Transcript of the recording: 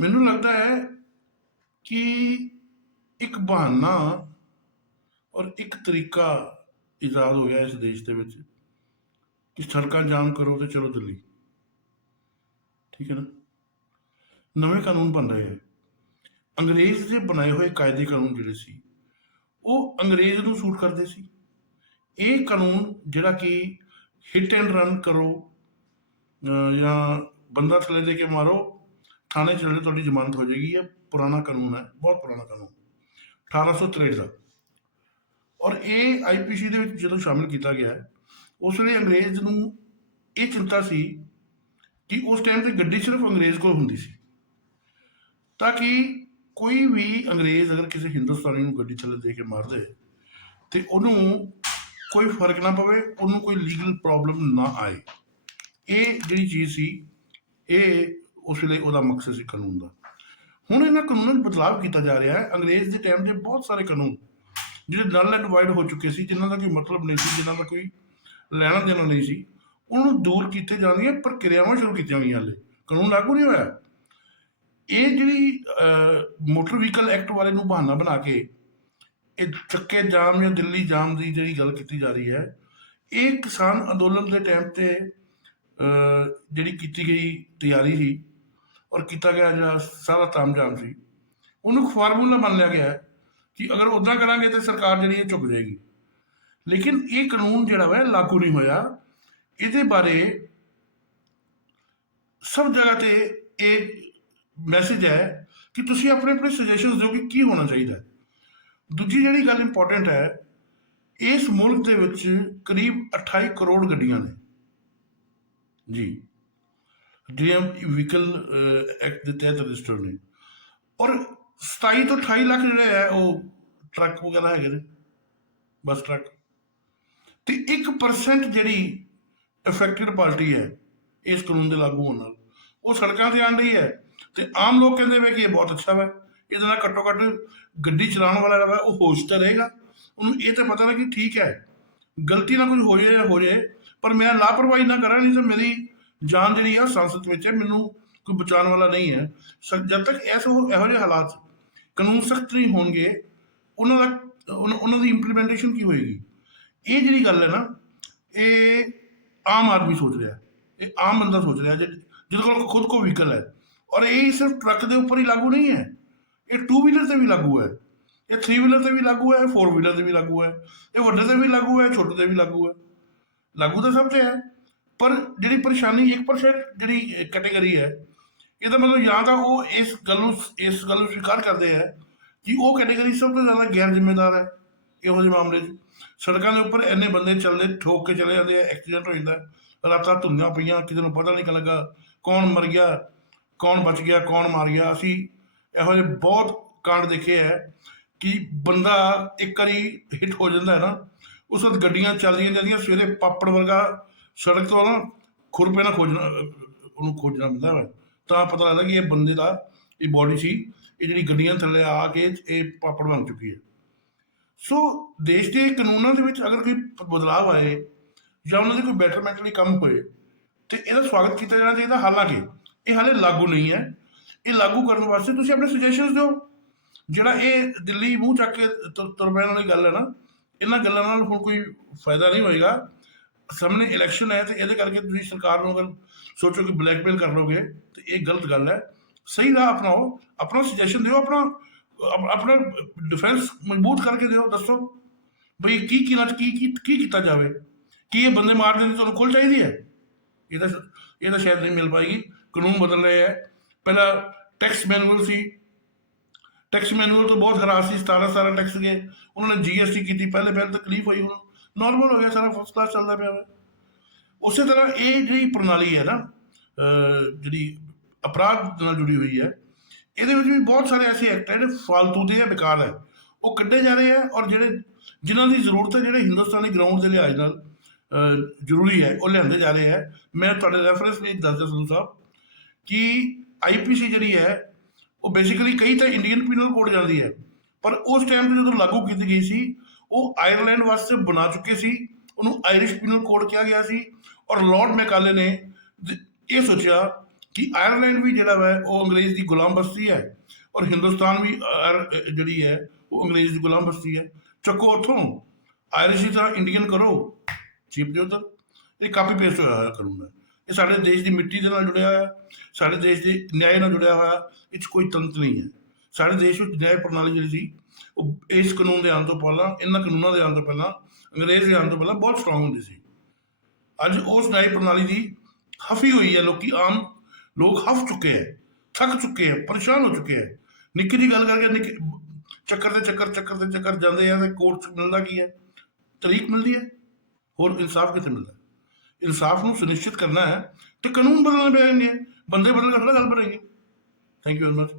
ਮੈਨੂੰ ਲੱਗਦਾ ਹੈ ਕਿ ਇੱਕ ਬਹਾਨਾ ਔਰ ਇੱਕ ਤਰੀਕਾ ਇਜਾਦ ਹੋ ਗਿਆ ਇਸ ਦੇਸ਼ ਦੇ ਵਿੱਚ ਕਿ ਸੜਕਾਂ ਜਾਮ ਕਰੋ ਤੇ ਚਲੋ ਦਿੱਲੀ। ਠੀਕ ਹੈ ਨਾ? ਨਵੇਂ ਕਾਨੂੰਨ ਬਣ ਰਹੇ ਹੈ। ਅੰਗਰੇਜ਼ ਦੇ ਬਣਾਏ ਹੋਏ ਕਾਇਦੇ ਕਾਨੂੰਨ ਜਿਹੜੇ ਸੀ, ਉਹ ਅੰਗਰੇਜ਼ ਨੂੰ ਸੂਟ ਕਰਦੇ ਸੀ। ਇਹ ਕਾਨੂੰਨ ਜਿਹੜਾ ਕਿ ਹਿੱਟ ਐਂਡ ਰਨ ਕਰੋ ਜਾਂ ਬੰਦਾ ਥੱਲੇ ਦੇ ਕੇ ਮਾਰੋ ਥਾਣੇ ਚਲੇ ਤੁਹਾਡੀ ਜ਼ਮਾਨਤ ਹੋ ਜਾਏਗੀ, ਇਹ ਪੁਰਾਣਾ ਕਾਨੂੰਨ ਹੈ, ਬਹੁਤ ਪੁਰਾਣਾ ਕਾਨੂੰਨ। 1863 ਦਾ। ਔਰ ਇਹ ਆਈਪੀਸੀ ਦੇ ਵਿੱਚ ਜਦੋਂ ਸ਼ਾਮਿਲ ਕੀਤਾ ਗਿਆ, ਉਸ ਵੇਲੇ ਅੰਗਰੇਜ਼ ਨੂੰ ਇਹ ਚਿੰਤਾ ਸੀ ਕਿ ਉਸ ਟਾਈਮ ਤੇ ਗੱਡੀ ਸਿਰਫ ਅੰਗਰੇਜ਼ ਕੋਲ ਹੁੰਦੀ ਸੀ। ਤਾਂ ਕਿ ਕੋਈ ਵੀ ਅੰਗਰੇਜ਼ ਅਗਰ ਕਿਸੇ ਹਿੰਦੁਸਤਾਨੀ ਨੂੰ ਗੱਡੀ ਥੱਲੇ ਦੇ ਕੇ ਮਾਰ ਦੇ, ਤੇ ਉਹਨੂੰ ਕੋਈ ਫ਼ਰਕ ਨਾ ਪਵੇ, ਉਹਨੂੰ ਕੋਈ ਲੀਗਲ ਪ੍ਰੋਬਲਮ ਨਾ ਆਏ। ਇਹ ਜਿਹੜੀ ਚੀਜ਼ ਸੀ, ਇਹ ਉਸ ਵੇਲੇ ਉਹਦਾ ਮਕਸਦ ਸੀ ਕਾਨੂੰਨ ਦਾ। ਹੁਣ ਇਹਨਾਂ ਕਾਨੂੰਨਾਂ 'ਚ ਬਦਲਾਅ ਕੀਤਾ ਜਾ ਰਿਹਾ ਹੈ। ਅੰਗਰੇਜ਼ ਦੇ ਟਾਈਮ ਦੇ ਬਹੁਤ ਸਾਰੇ ਕਾਨੂੰਨ, ਜਿਹੜੇ ਨਲ ਐਂਡ ਵਾਈਡ ਹੋ ਚੁੱਕੇ ਸੀ, ਜਿਨ੍ਹਾਂ ਦਾ ਕੋਈ ਮਤਲਬ ਨਹੀਂ ਸੀ, ਜਿਨ੍ਹਾਂ ਦਾ ਕੋਈ ਲੈਣਾ ਦੇਣਾ ਨਹੀਂ ਸੀ, ਉਹਨਾਂ ਨੂੰ ਦੂਰ ਕੀਤੇ ਜਾਣ ਦੀਆਂ ਪ੍ਰਕਿਰਿਆਵਾਂ ਸ਼ੁਰੂ ਕੀਤੀਆਂ ਗਈਆਂ ਹਲੇ। ਕਾਨੂੰਨ ਲਾਗੂ ਨਹੀਂ ਹੋਇਆ। ਇਹ ਜਿਹੜੀ ਮੋਟਰ ਵਹੀਕਲ ਐਕਟ ਵਾਲੇ ਨੂੰ ਬਹਾਨਾ ਬਣਾ ਕੇ ਇਹ ਚੱਕੇ ਜਾਮ ਜਾਂ ਦਿੱਲੀ ਜਾਮ ਦੀ ਜਿਹੜੀ ਗੱਲ ਕੀਤੀ ਜਾ ਰਹੀ ਹੈ, ਇਹ ਕਿਸਾਨ ਅੰਦੋਲਨ ਦੇ ਟਾਈਮ ਤੇ ਜਿਹੜੀ ਕੀਤੀ ਗਈ ਤਿਆਰੀ ਸੀ ਔਰ ਕੀਤਾ ਗਿਆ ਜਿਹੜਾ ਸਾਰਾ ਤਾਮਝਾਮ ਸੀ, ਉਹਨੂੰ ਫਾਰਮੂਲਾ ਮੰਨ ਲਿਆ ਗਿਆ ਕਿ ਅਗਰ ਉਦਾਂ ਕਰਾਂਗੇ ਤਾਂ ਸਰਕਾਰ ਜਿਹੜੀ ਇਹ ਝੁਕ ਜਾਏਗੀ। ਲੇਕਿਨ ਇਹ ਕਾਨੂੰਨ ਜਿਹੜਾ ਵਾ ਲਾਗੂ ਨਹੀਂ ਹੋਇਆ। ਇਹਦੇ ਬਾਰੇ ਸਭ ਜਗ੍ਹਾ ਤੇ ਇਹ ਮੈਸੇਜ ਹੈ ਕਿ ਤੁਸੀਂ ਆਪਣੇ ਆਪਣੇ ਸੁਜੈਸ਼ਨਸ ਦਿਓ ਕਿ ਕੀ ਹੋਣਾ ਚਾਹੀਦਾ ਦੂਜੀ ਜਿਹੜੀ ਗੱਲ ਇੰਪੋਰਟੈਂਟ ਹੈ, ਇਸ ਮੁਲਕ ਦੇ ਵਿੱਚ ਕਰੀਬ 28 ਕਰੋੜ ਗੱਡੀਆਂ ਨੇ। ਜੀ। ਡੀਐਮ ਵਹੀਕਲ ਐਕਟ ਦੇ ਤਹਿਤ ਰਜਿਸਟਰਡ ਨੇ। ਔਰ 27 ਤੋਂ 28 ਲੱਖ ਜਿਹੜੇ ਹੈ ਉਹ ਟਰੱਕ ਵਗੈਰਾ ਹੈਗੇ ਨੇ, ਬੱਸ ਟਰੱਕ। ਤੇ 1% ਜਿਹੜੀ ਅਫੈਕਟਡ ਪਾਰਟੀ ਹੈ, ਇਸ ਕਾਨੂੰਨ ਦੇ ਲਾਗੂ ਹੋਣ ਨਾਲ। ਉਹ ਸੜਕਾਂ ਤੇ ਆਣ ਰਹੀ ਹੈ ਤੇ ਆਮ ਲੋਕ ਕਹਿੰਦੇ ਵੇ ਕਿ ਇਹ ਬਹੁਤ ਅੱਛਾ ਵਾ। ਇਹਦੇ ਨਾਲ ਘੱਟੋ ਘੱਟ ਗੱਡੀ ਚਲਾਉਣ ਵਾਲਾ ਜਿਹੜਾ ਵਾ, ਉਹ ਹੋਸ਼ ਤੇ ਰਹੇਗਾ। ਉਹਨੂੰ ਇਹ ਤਾਂ ਪਤਾ ਨਾ ਕਿ ਠੀਕ ਹੈ। ਗਲਤੀ ਨਾਲ ਕੁਝ ਹੋ ਜਾਏ ਹੋ ਜਾਏ, ਪਰ ਮੈਂ ਲਾਪਰਵਾਹੀ ਨਾ ਕਰਾਂ, ਨਹੀਂ ਤਾਂ ਮੇਰੀ ਜਾਨ ਜਿਹੜੀ ਆ, ਸੰਸਦ ਵਿੱਚ ਹੈ, ਮੈਨੂੰ ਕੋਈ ਬਚਾਉਣ ਵਾਲਾ ਨਹੀਂ ਹੈ। ਜਦ ਤੱਕ ਐਸ ਇਹੋ ਜਿਹੇ ਹਾਲਾਤ ਕਾਨੂੰਨ ਸਖਤ ਨਹੀਂ ਹੋਣਗੇ, ਉਹਨਾਂ ਦਾ, ਉਹਨਾਂ ਦੀ ਇੰਪਲੀਮੈਂਟੇਸ਼ਨ ਕੀ ਹੋਏਗੀ? ਇਹ ਜਿਹੜੀ ਗੱਲ ਹੈ ਨਾ, ਇਹ ਆਮ ਆਦਮੀ ਸੋਚ ਰਿਹਾ ਇਹ ਆਮ ਬੰਦਾ ਸੋਚ ਰਿਹਾ ਜਿਹ- ਜਿਹਦੇ ਕੋਲ ਖੁਦ ਕੋ ਵਹੀਕਲ ਹੈ। ਔਰ ਇਹ ਸਿਰਫ ਟਰੱਕ ਦੇ ਉੱਪਰ ਹੀ ਲਾਗੂ ਨਹੀਂ ਹੈ। ਇਹ ਟੂ ਵੀਲਰ ਤੇ ਵੀ ਲਾਗੂ ਹੈ। ਇਹ ਥ੍ਰੀ ਵੀਲਰ ਤੇ ਵੀ ਲਾਗੂ ਹੈ ਫੋਰ ਵੀਲਰ ਤੇ ਵੀ ਲਾਗੂ ਹੈ। ਇਹ ਵੱਡੇ ਤੇ ਵੀ ਲਾਗੂ ਹੈ ਛੋਟੇ ਤੇ ਵੀ ਲਾਗੂ ਹੈ। ਲਾਗੂ ਤਾਂ ਸਭ ਤੇ ਹੈ। ਪਰ ਜਿਹੜੀ ਪਰੇਸ਼ਾਨੀ 1% ਜਿਹੜੀ ਕੈਟਾਗਰੀ ਹੈ, ਇਹਦਾ ਮਤਲਬ ਜਾਂ ਤਾਂ ਉਹ ਇਸ ਗੱਲ ਨੂੰ ਇਸ ਗੱਲ ਨੂੰ ਸਵੀਕਾਰ ਕਰਦੇ ਹੈ ਕਿ ਉਹ ਕੈਟਾਗਰੀ ਸਭ ਤੋਂ ਜ਼ਿਆਦਾ ਗੈਰ ਜ਼ਿੰਮੇਦਾਰ ਹੈ ਇਹੋ ਜਿਹੇ ਮਾਮਲੇ 'ਚ। ਸੜਕਾਂ ਦੇ ਉੱਪਰ ਇੰਨੇ ਬੰਦੇ ਚੱਲਦੇ, ਠੋਕ ਕੇ ਚਲੇ ਜਾਂਦੇ ਆ ਐਕਸੀਡੈਂਟ ਹੋ ਜਾਂਦਾ, ਰਾਤਾਂ ਧੁੰਦਾਂ ਪਈਆਂ, ਕਿਸੇ ਨੂੰ ਪਤਾ ਨਹੀਂ ਲੱਗਾ, ਕੌਣ ਮਰ ਗਿਆ, ਕੌਣ ਬਚ ਗਿਆ, ਕੌਣ ਮਾਰ ਗਿਆ। ਅਸੀਂ ਇਹੋ ਜਿਹੇ ਬਹੁਤ ਕਾਂਡ ਦੇਖੇ ਹੈ ਕਿ ਬੰਦਾ ਇੱਕ ਵਾਰੀ ਹਿੱਟ ਹੋ ਜਾਂਦਾ ਹੈ ਨਾ, ਉਸ ਵਕਤ ਗੱਡੀਆਂ ਚੱਲਦੀਆਂ ਜਾਂਦੀਆਂ, ਸਵੇਰੇ ਪਾਪੜ ਵਰਗਾ ਸੜਕ ਤੋਂ ਨਾ ਖੁਰਪੇ ਨਾਲ ਖੋਜਣਾ, ਉਹਨੂੰ ਖੋਜਣਾ ਪੈਂਦਾ ਹੈ ਤਾਂ ਪਤਾ ਲੱਗਦਾ ਕਿ ਇਹ ਬੰਦੇ ਦਾ, ਇਹ ਬੋਡੀ ਸੀ, ਇਹ ਜਿਹੜੀ ਗੱਡੀਆਂ ਥੱਲੇ ਆ ਕੇ ਇਹ ਪਾਪੜ ਬਣ ਚੁੱਕੀ ਹੈ। ਸੋ ਦੇਸ਼ ਦੇ ਕਾਨੂੰਨਾਂ ਦੇ ਵਿੱਚ ਅਗਰ ਕੋਈ ਬਦਲਾਅ ਆਏ, ਜਾਂ ਉਹਨਾਂ ਦੇ ਕੋਈ ਬੈਟਰਮੈਂਟ ਲਈ ਕੰਮ ਹੋਏ, ਤੇ ਇਹਦਾ ਸਵਾਗਤ ਕੀਤਾ ਜਾਣਾ ਚਾਹੀਦਾ। ਹਾਲਾਂਕਿ ਇਹ ਹਾਲੇ ਲਾਗੂ ਨਹੀਂ ਹੈ। ਇਹ ਲਾਗੂ ਕਰਨ ਵਾਸਤੇ ਤੁਸੀਂ ਆਪਣੇ ਸੁਜੈਸ਼ਨਸ ਦਿਓ। ਜਿਹੜਾ ਇਹ ਦਿੱਲੀ ਮੂੰਹ ਚੱਕ ਕੇ ਤੁਰ ਪੈਣ ਵਾਲੀ ਗੱਲ ਹੈ ਨਾ, ਇਹਨਾਂ ਗੱਲਾਂ ਨਾਲ ਹੁਣ ਕੋਈ ਫਾਇਦਾ ਨਹੀਂ ਹੋਏਗਾ। ਸਾਹਮਣੇ ਇਲੈਕਸ਼ਨ ਹੈ ਤੇ ਇਹਦੇ ਕਰਕੇ ਤੁਸੀਂ ਸਰਕਾਰ ਨੂੰ ਅਗਰ ਸੋਚੋ ਕਿ ਬਲੈਕਮੇਲ ਕਰ ਲੋਗੇ, ਤੇ ਇਹ ਗਲਤ ਗੱਲ ਹੈ। ਸਹੀ ਰਾਹ ਅਪਣਾਓ, ਆਪਣਾ ਸੁਜੈਸ਼ਨ ਦਿਓ, ਆਪਣਾ ਆਪਣਾ ਡਿਫੈਂਸ ਮਜ਼ਬੂਤ ਕਰਕੇ ਦਿਓ, ਦੱਸੋ ਬਈ ਕੀ ਕੀ ਕੀ ਕੀ ਕੀ ਕੀਤਾ ਜਾਵੇ। ਕੀ ਇਹ ਬੰਦੇ ਮਾਰਦੇ ਨੇ ਤੁਹਾਨੂੰ ਖੁੱਲ ਚਾਹੀਦੀ ਹੈ? ਇਹ ਤਾਂ ਇਹ ਤਾਂ ਸ਼ਾਇਦ ਨਹੀਂ ਮਿਲ ਪਾਏਗੀ। ਕਾਨੂੰਨ ਬਦਲ ਰਹੇ ਹੈ। ਪਹਿਲਾਂ ਟੈਕਸ ਮੈਨੂਅਲ ਸੀ। ਟੈਕਸ ਮੈਨੂਅਲ ਤੋਂ ਬਹੁਤ ਖਰਾਬ ਸੀ 17 ਸਾਰਾ ਟੈਕਸ ਗਏ। ਉਹਨਾਂ ਨੇ ਜੀਐਸਟੀ ਕੀਤੀ। ਪਹਿਲੇ ਪਹਿਲੇ ਤਕਲੀਫ ਹੋਈ ਹੁਣ। ਨਾਰਮਲ ਹੋ ਗਿਆ, ਸਾਰਾ ਫਸਟ ਕਲਾਸ ਚੱਲਦਾ ਪਿਆ ਵਾ। ਉਸੇ ਤਰ੍ਹਾਂ ਇਹ ਜਿਹੜੀ ਪ੍ਰਣਾਲੀ ਹੈ ਨਾ ਜਿਹੜੀ ਅਪਰਾਧ ਨਾਲ ਜੁੜੀ ਹੋਈ ਹੈ, ਇਹਦੇ ਵਿੱਚ ਵੀ ਬਹੁਤ ਸਾਰੇ ਐਸੇ ਐਕਟ ਹੈ ਜਿਹੜੇ ਫालतू ਦੇ ਆ, ਬੇਕਾਰ ਹੈ। ਉਹ ਕੱਢੇ ਜਾ ਰਹੇ ਆ ਔਰ ਜਿਹੜੇ, ਜਿਨ੍ਹਾਂ ਦੀ ਜ਼ਰੂਰਤ ਹੈ, ਜਿਹੜੇ ਹਿੰਦੁਸਤਾਨੀ ਗਰਾਊਂਡ ਦੇ ਲਿਹਾਜ਼ ਨਾਲ ਜ਼ਰੂਰੀ ਹੈ, ਉਹ ਲਿਆਂਦੇ ਜਾ ਰਹੇ ਆ। ਮੈਂ ਤੁਹਾਡੇ ਰੈਫਰੈਂਸ ਲਈ ਦੱਸਦਾ ਸੰਧੂ ਸਾਹਿਬ ਕਿ ਆਈਪੀਸੀ ਜਿਹੜੀ ਹੈ, ਉਹ ਬੇਸਿਕਲੀ ਕਈ ਤਾਂ ਇੰਡੀਅਨ ਪੀਨਲ ਕੋਡ ਜਾਂਦੀ ਹੈ, ਪਰ ਉਸ ਟਾਈਮ ਤੇ ਜਦੋਂ ਲਾਗੂ ਕੀਤੀ ਗਈ ਸੀ ਉਹ ਆਇਰਲੈਂਡ ਵਾਸਤੇ ਬਣਾ ਚੁੱਕੇ ਸੀ, ਉਹਨੂੰ ਆਇਰਿਸ਼ ਪੀਨਲ ਕੋਡ ਕਿਹਾ ਗਿਆ ਸੀ ਔਰ ਲਾਰਡ ਮੈਕਾਲੇ ਨੇ ਇਹ ਸੋਚਿਆ ਕਿ ਆਇਰਲੈਂਡ ਵੀ ਜਿਹੜਾ ਵਾ, ਉਹ ਅੰਗਰੇਜ਼ ਦੀ ਗੁਲਾਮ ਬਸਤੀ ਹੈ ਔਰ ਹਿੰਦੁਸਤਾਨ ਵੀ ਆਇਰ- ਜਿਹੜੀ ਹੈ, ਉਹ ਅੰਗਰੇਜ਼ ਦੀ ਗੁਲਾਮ ਬਸਤੀ ਹੈ। ਚੱਕੋ ਉੱਥੋਂ ਆਇਰਿਸ਼ ਦੀ ਤਰ੍ਹਾਂ ਇੰਡੀਅਨ ਕਰੋ, ਚੀਪ ਦੇ ਉਧਰ ਇਹ ਕਾਪੀ ਪੇਸਟ ਹੋਇਆ ਹੋਇਆ ਕਾਨੂੰਨ ਹੈ। ਇਹ ਸਾਡੇ ਦੇਸ਼ ਦੀ ਮਿੱਟੀ ਦੇ ਨਾਲ ਜੁੜਿਆ ਹੋਇਆ, ਸਾਡੇ ਦੇਸ਼ ਦੇ ਨਿਆਂ ਨਾਲ ਜੁੜਿਆ ਹੋਇਆ, ਇਹ 'ਚ ਕੋਈ ਤੰਤ ਨਹੀਂ ਹੈ। ਸਾਡੇ ਦੇਸ਼ ਵਿੱਚ ਨਿਆਂ ਪ੍ਰਣਾਲੀ ਜਿਹੜੀ ਸੀ, ਉਹ ਇਸ ਕਾਨੂੰਨ ਦੇ ਆਉਣ ਤੋਂ ਪਹਿਲਾਂ, ਇਹਨਾਂ ਕਾਨੂੰਨਾਂ ਦੇ ਆਉਣ ਤੋਂ ਪਹਿਲਾਂ, ਅੰਗਰੇਜ਼ ਦੇ ਆਉਣ ਤੋਂ ਪਹਿਲਾਂ ਬਹੁਤ ਸਟਰੋਂਗ ਹੁੰਦੀ ਸੀ। ਅੱਜ ਉਸ ਨਿਆਂ ਪ੍ਰਣਾਲੀ ਦੀ ਹਫੀ ਹੋਈ ਹੈ, ਲੋਕੀ ਆਮ ਲੋਕ ਹਫ ਚੁੱਕੇ ਹੈ, ਥੱਕ ਚੁੱਕੇ ਹੈ, ਪਰੇਸ਼ਾਨ ਹੋ ਚੁੱਕੇ ਹੈ। ਨਿੱਕੀ ਦੀ ਗੱਲ ਕਰਕੇ ਨਿੱਕੀ ਚੱਕਰ ਤੇ ਚੱਕਰ ਚੱਕਰ ਤੇ ਚੱਕਰ ਜਾਂਦੇ ਆ ਤੇ ਕੋਰਟ ਚ ਮਿਲਦਾ ਕੀ ਹੈ? ਤਰੀਕ ਮਿਲਦੀ ਹੈ, ਹੋਰ ਇਨਸਾਫ ਕਿੱਥੇ ਮਿਲਦਾ? ਇਨਸਾਫ ਨੂੰ ਸੁਨਿਸ਼ਚਿਤ ਕਰਨਾ ਹੈ ਤੇ ਕਾਨੂੰਨ ਬਦਲਣੇ ਪੈਣਗੇ, ਬੰਦੇ ਬਦਲ ਕੇ ਥੋੜਾ ਗੱਲ ਬਣੇਗੀ। Thank you very much